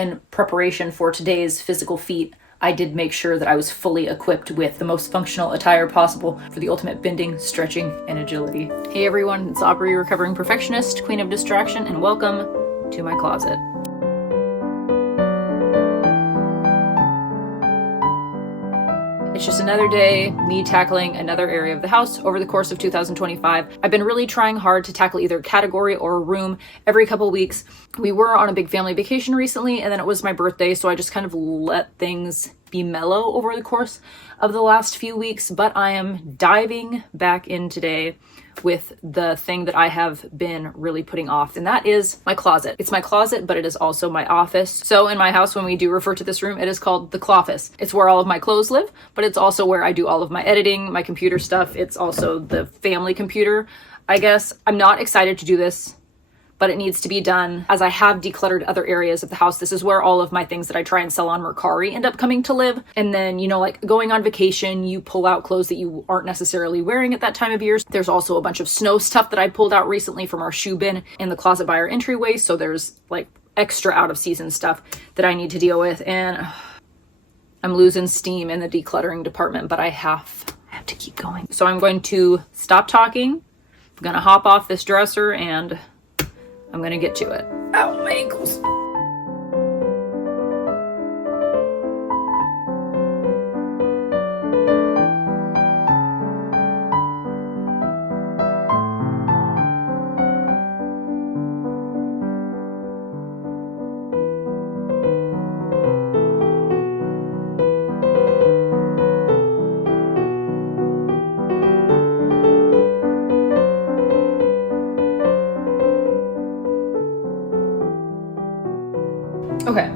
in preparation for today's physical feat, I did make sure that I was fully equipped with the most functional attire possible for the ultimate bending, stretching, and agility. Hey everyone, it's Aubrey, recovering perfectionist, queen of distraction, and welcome to my closet. It's just another day, me tackling another area of the house over the course of 2025. I've been really trying hard to tackle either a category or a room every couple weeks. We were on a big family vacation recently, and then it was my birthday, so I just kind of let things be mellow over the course of the last few weeks, but I am diving back in today with the thing that I have been really putting off, and that is my closet. It's my closet, but it is also my office. So in my house, when we do refer to this room, it is called the cloffice. It's where all of my clothes live, but it's also where I do all of my editing, my computer stuff. It's also the family computer, I guess. I'm not excited to do this, but it needs to be done as I have decluttered other areas of the house. This is where all of my things that I try and sell on Mercari end up coming to live. And then, you know, like going on vacation, you pull out clothes that you aren't necessarily wearing at that time of year. There's also a bunch of snow stuff that I pulled out recently from our shoe bin in the closet by our entryway. So there's like extra out of season stuff that I need to deal with. And I'm losing steam in the decluttering department, but I have to keep going. So I'm going to stop talking. I'm gonna hop off this dresser and I'm gonna get to it. Ow, my ankles. Okay,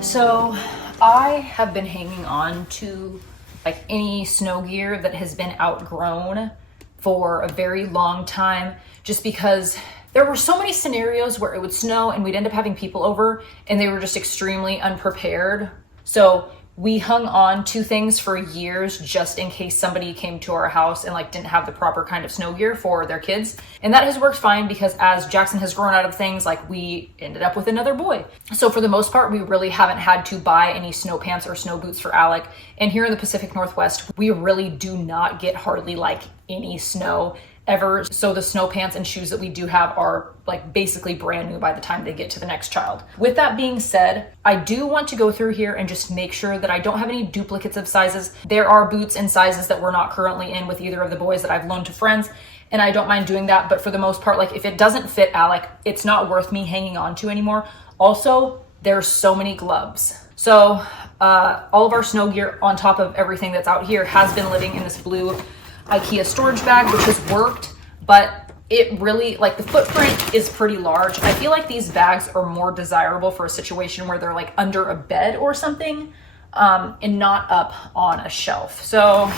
so I have been hanging on to like any snow gear that has been outgrown for a very long time, just because there were so many scenarios where it would snow and we'd end up having people over and they were just extremely unprepared. So we hung on to things for years just in case somebody came to our house and like didn't have the proper kind of snow gear for their kids. And that has worked fine because as Jackson has grown out of things, like we ended up with another boy. So for the most part, we really haven't had to buy any snow pants or snow boots for Alec. And here in the Pacific Northwest, we really do not get hardly like any snow ever. So the snow pants and shoes that we do have are like basically brand new by the time they get to the next child. With that being said, I do want to go through here and just make sure that I don't have any duplicates of sizes. There are boots and sizes that we're not currently in with either of the boys that I've loaned to friends, and I don't mind doing that. But for the most part, like if it doesn't fit Alec, it's not worth me hanging on to anymore. Also, there's so many gloves. So all of our snow gear on top of everything that's out here has been living in this blue IKEA storage bag, which has worked, but it really, like the footprint is pretty large. I feel like these bags are more desirable for a situation where they're like under a bed or something, and not up on a shelf. So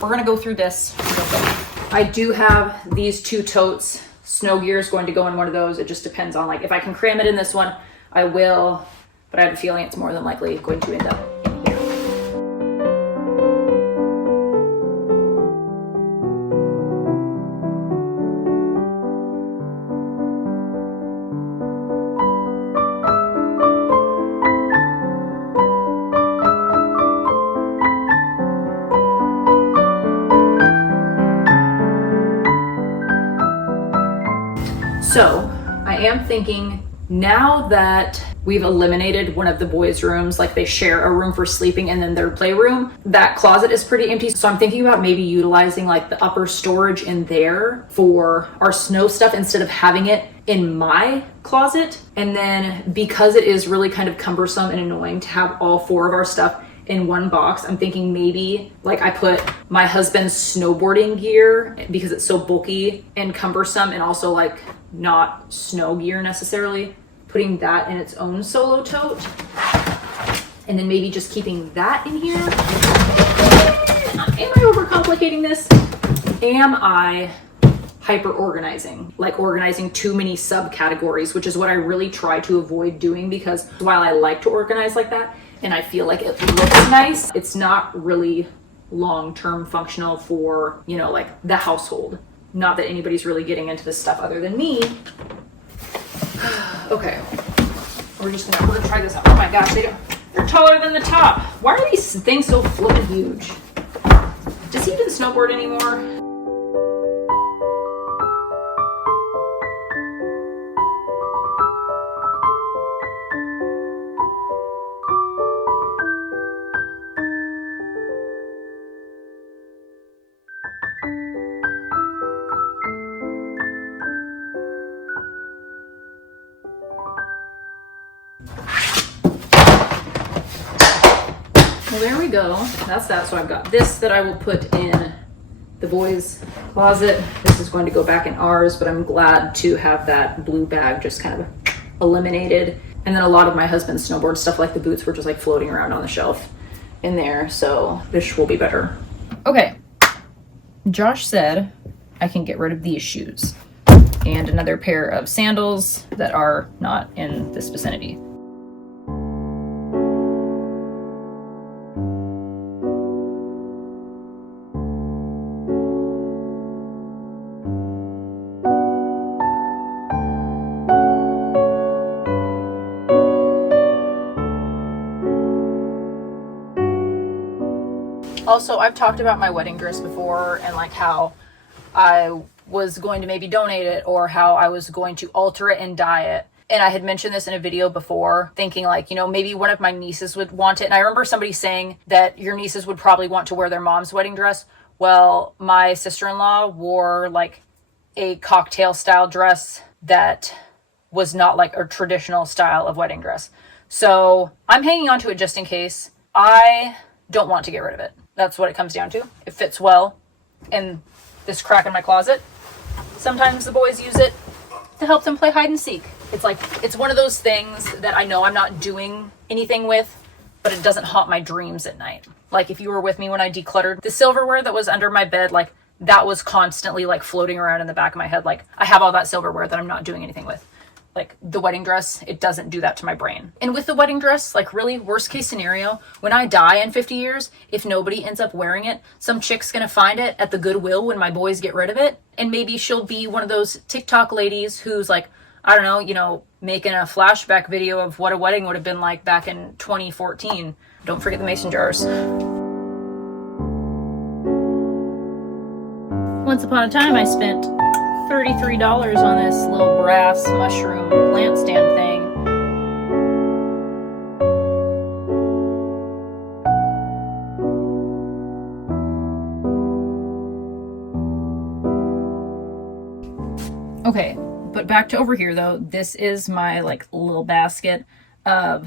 we're gonna go through this. I do have these two totes. Snow gear is going to go in one of those. It just depends on like, if I can cram it in this one, I will, but I have a feeling it's more than likely going to end up in here. So I am thinking now that we've eliminated one of the boys' rooms, like they share a room for sleeping and then their playroom, that closet is pretty empty. So I'm thinking about maybe utilizing like the upper storage in there for our snow stuff instead of having it in my closet. And then because it is really kind of cumbersome and annoying to have all four of our stuff in one box, I'm thinking maybe like I put my husband's snowboarding gear because it's so bulky and cumbersome and also like not snow gear necessarily, putting that in its own solo tote, and then maybe just keeping that in here. Am I overcomplicating this? Am I hyper organizing, like organizing too many subcategories, which is what I really try to avoid doing, because while I like to organize like that and I feel like it looks nice, it's not really long-term functional for, you know, like the household. Not that anybody's really getting into this stuff other than me. Okay. we're gonna try this out. Oh my gosh, they're taller than the top. Why are these things so flippin' huge? Does he even snowboard anymore? Well, there we go. That's that. So I've got this that I will put in the boys' closet. This is going to go back in ours, but I'm glad to have that blue bag just kind of eliminated. And then a lot of my husband's snowboard stuff, like the boots, were just like floating around on the shelf in there. So this will be better. Okay. Josh said I can get rid of these shoes and another pair of sandals that are not in this vicinity. Also, I've talked about my wedding dress before and like how I was going to maybe donate it or how I was going to alter it and dye it. And I had mentioned this in a video before, thinking like, you know, maybe one of my nieces would want it. And I remember somebody saying that your nieces would probably want to wear their mom's wedding dress. Well, my sister-in-law wore like a cocktail style dress that was not like a traditional style of wedding dress. So I'm hanging on to it just in case. I don't want to get rid of it. That's what it comes down to. It fits well in this crack in my closet. Sometimes the boys use it to help them play hide and seek. It's one of those things that I know I'm not doing anything with, but it doesn't haunt my dreams at night. Like if you were with me when I decluttered the silverware that was under my bed, like that was constantly like floating around in the back of my head. Like I have all that silverware that I'm not doing anything with. Like the wedding dress, it doesn't do that to my brain. And with the wedding dress, like really worst case scenario, when I die in 50 years, if nobody ends up wearing it, some chick's gonna find it at the Goodwill when my boys get rid of it. And maybe she'll be one of those TikTok ladies who's like, I don't know, you know, making a flashback video of what a wedding would have been like back in 2014. Don't forget the mason jars. Once upon a time, I spent $33 on this little brass mushroom plant stand thing. Okay, but back to over here though. This is my like little basket of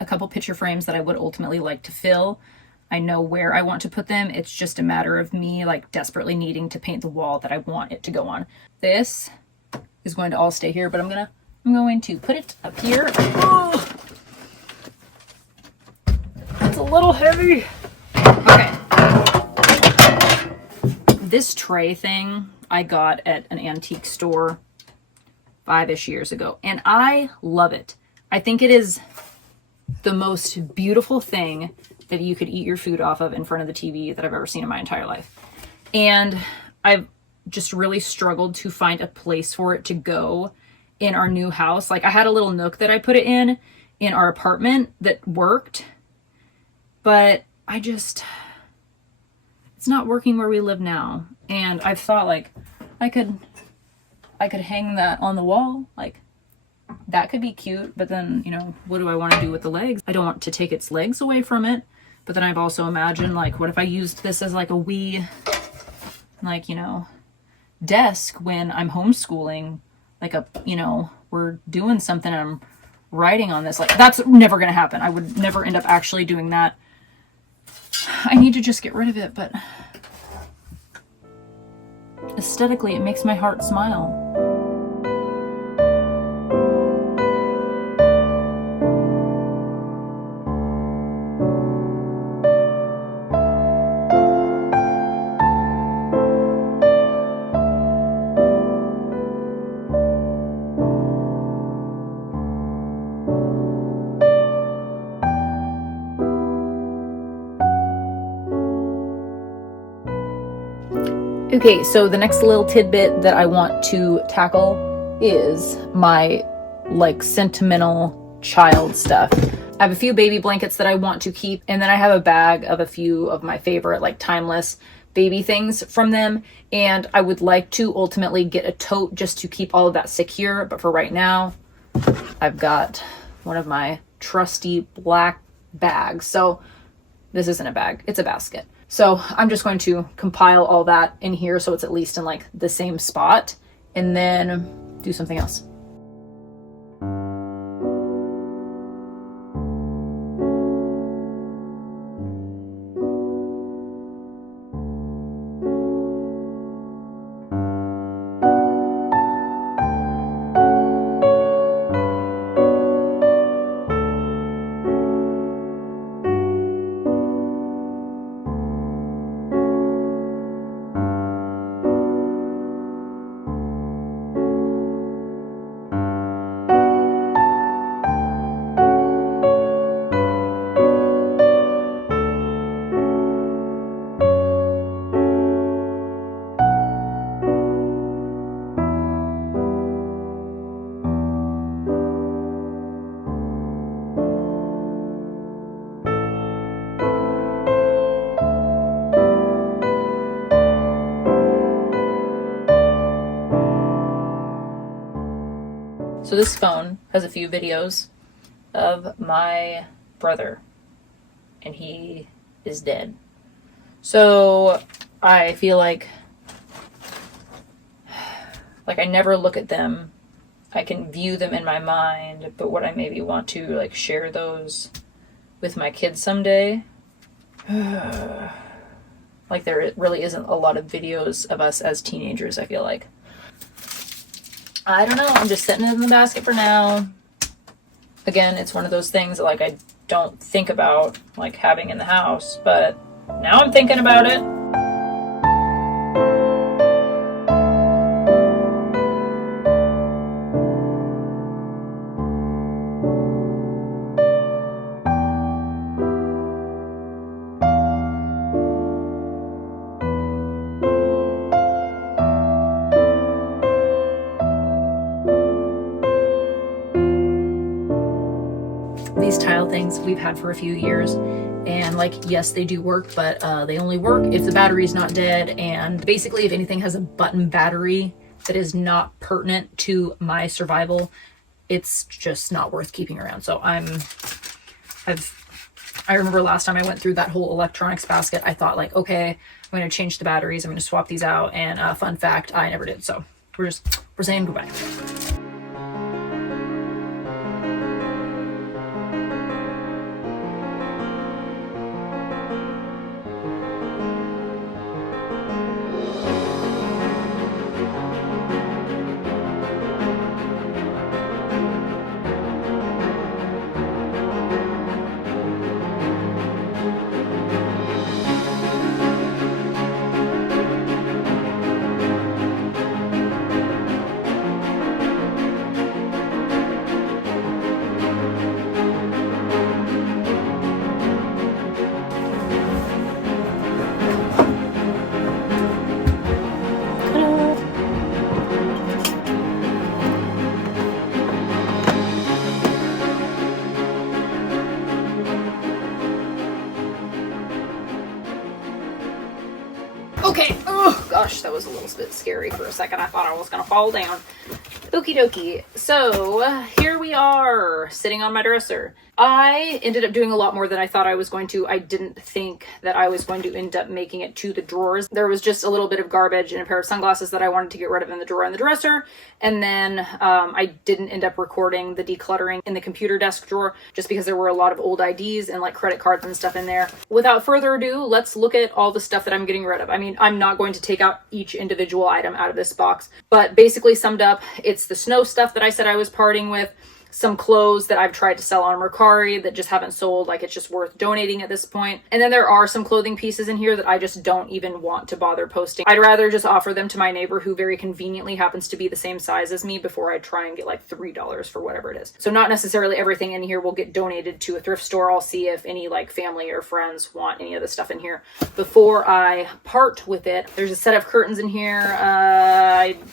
a couple picture frames that I would ultimately like to fill. I know where I want to put them. It's just a matter of me like desperately needing to paint the wall that I want it to go on. This is going to all stay here, but I'm going to put it up here. Oh, it's a little heavy. Okay. This tray thing I got at an antique store 5-ish years ago, and I love it. I think it is the most beautiful thing that you could eat your food off of in front of the TV that I've ever seen in my entire life. And I've just really struggled to find a place for it to go in our new house. Like I had a little nook that I put it in our apartment that worked, but it's not working where we live now. And I've thought like I could hang that on the wall. Like that could be cute, but then, you know, what do I want to do with the legs? I don't want to take its legs away from it. But then I've also imagined, like, what if I used this as like a wee, like, you know, desk when I'm homeschooling, like a, you know, we're doing something and I'm writing on this. Like, that's never going to happen. I would never end up actually doing that. I need to just get rid of it, but aesthetically, it makes my heart smile. Okay, so the next little tidbit that I want to tackle is my like sentimental child stuff. I have a few baby blankets that I want to keep, and then I have a bag of a few of my favorite like timeless baby things from them, and I would like to ultimately get a tote just to keep all of that secure, but for right now I've got one of my trusty black bags. So this isn't a bag, it's a basket. So I'm just going to compile all that in here so it's at least in like the same spot, and then do something else. So this phone has a few videos of my brother, and he is dead. So I feel like I never look at them. I can view them in my mind, but would I maybe want to like share those with my kids someday? Like there really isn't a lot of videos of us as teenagers, I feel like. I don't know. I'm just setting it in the basket for now. Again, it's one of those things that like I don't think about like having in the house, but now I'm thinking about it. These tile things we've had for a few years, and like, yes, they do work, but they only work if the battery's not dead, and basically if anything has a button battery that is not pertinent to my survival, it's just not worth keeping around. So I remember last time I went through that whole electronics basket, I thought like, okay, I'm going to change the batteries, I'm going to swap these out, and fun fact, I never did. So we're saying goodbye. Okay, oh gosh, that was a little bit scary for a second. I thought I was gonna fall down. Okie dokie. So here we are, sitting on my dresser. I ended up doing a lot more than I thought I was going to. I didn't think that I was going to end up making it to the drawers. There was just a little bit of garbage and a pair of sunglasses that I wanted to get rid of in the drawer in the dresser. And then I didn't end up recording the decluttering in the computer desk drawer just because there were a lot of old IDs and like credit cards and stuff in there. Without further ado, let's look at all the stuff that I'm getting rid of. I mean, I'm not going to take out each individual item out of this box, but basically summed up, it's the snow stuff that I said I was parting with, some clothes that I've tried to sell on Mercari that just haven't sold, like it's just worth donating at this point. And then there are some clothing pieces in here that I just don't even want to bother posting. I'd rather just offer them to my neighbor who very conveniently happens to be the same size as me before I try and get like $3 for whatever it is. So not necessarily everything in here will get donated to a thrift store. I'll see if any like family or friends want any of the stuff in here before I part with it. There's a set of curtains in here.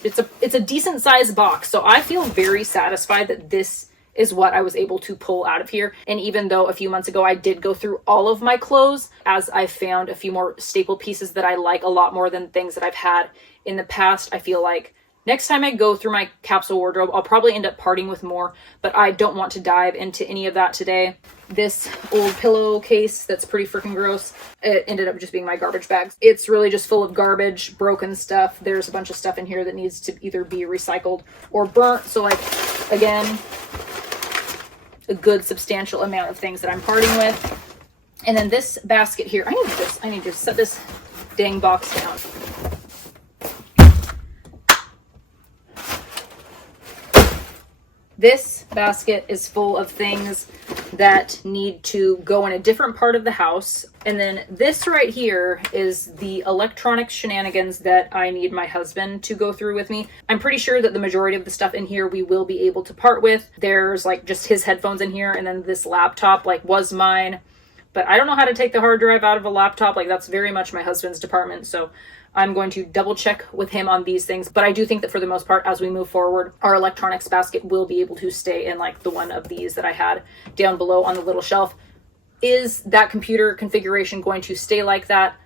It's a decent sized box. So I feel very satisfied that this is what I was able to pull out of here. And even though a few months ago I did go through all of my clothes, as I found a few more staple pieces that I like a lot more than things that I've had in the past, I feel like next time I go through my capsule wardrobe, I'll probably end up parting with more, but I don't want to dive into any of that today. This old pillowcase that's pretty freaking gross, it ended up just being my garbage bag. It's really just full of garbage, broken stuff. There's a bunch of stuff in here that needs to either be recycled or burnt. So like, again, a good substantial amount of things that I'm parting with. And then this basket here, I need to set this dang box down. This basket is full of things that need to go in a different part of the house. And then this right here is the electronic shenanigans that I need my husband to go through with me. I'm pretty sure that the majority of the stuff in here we will be able to part with. There's like just his headphones in here, and then this laptop like was mine. But I don't know how to take the hard drive out of a laptop. Like that's very much my husband's department. So I'm going to double check with him on these things. But I do think that for the most part, as we move forward, our electronics basket will be able to stay in like the one of these that I had down below on the little shelf. Is that computer configuration going to stay like that?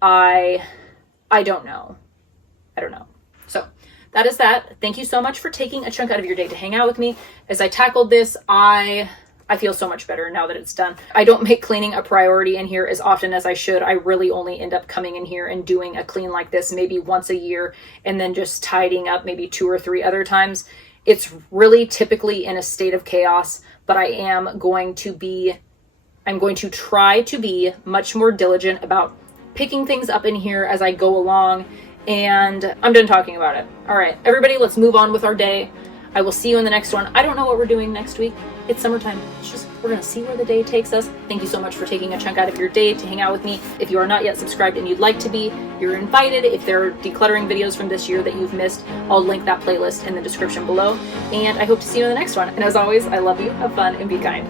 I don't know. I don't know. So that is that. Thank you so much for taking a chunk out of your day to hang out with me. As I tackled this, I feel so much better now that it's done. I don't make cleaning a priority in here as often as I should. I really only end up coming in here and doing a clean like this maybe once a year, and then just tidying up maybe 2 or 3 other times. It's really typically in a state of chaos, but I'm going to try to be much more diligent about picking things up in here as I go along. And I'm done talking about it. All right, everybody, let's move on with our day. I will see you in the next one. I don't know what we're doing next week. It's summertime. We're going to see where the day takes us. Thank you so much for taking a chunk out of your day to hang out with me. If you are not yet subscribed and you'd like to be, you're invited. If there are decluttering videos from this year that you've missed, I'll link that playlist in the description below. And I hope to see you in the next one. And as always, I love you, have fun, and be kind.